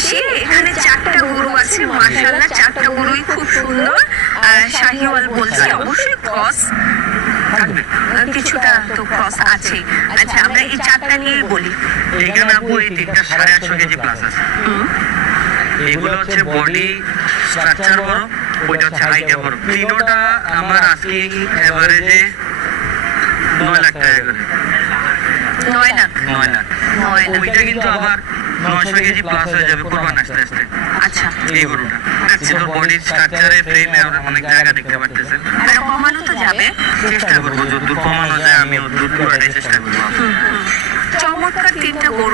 আসি, এখানে 4টা গরু আছে, মাশাআল্লাহ 4টা গরুই খুব সুন্দর। শাহিওয়াল বলছি, অবশ্যই ক্রস থাকবে, কিছুটা তো ক্রস আছে। আচ্ছা, আমরা এই 4টা নিয়েই বলি। এখানে আপু এই 3টা 850 কেজি প্লাস আছে। এগুলো হচ্ছে বডি স্ট্রাকচার বড়, ওইটা হচ্ছে হাইটে বড়। তিনোটা আমার আজকে এভারেজে 9 লাখ টাকা করে। 9 লাখ। 9 লাখ। ওইটা কিন্তু আবার 900 কেজি প্লাস হয়ে যাবে কোরবান আসতে আসতে। আচ্ছা, এই গরুটা দেখছি তো বডির স্ট্রাকচারে ফ্রেমে অনেক জায়গা দেখতে পাচ্ছেন। আর কমানো তো যাবে। চেষ্টা করবো যতদূর কমানো যায়, আমি অতদূর পুরোটাই চেষ্টা করবো। চমৎকার 3টা গরু।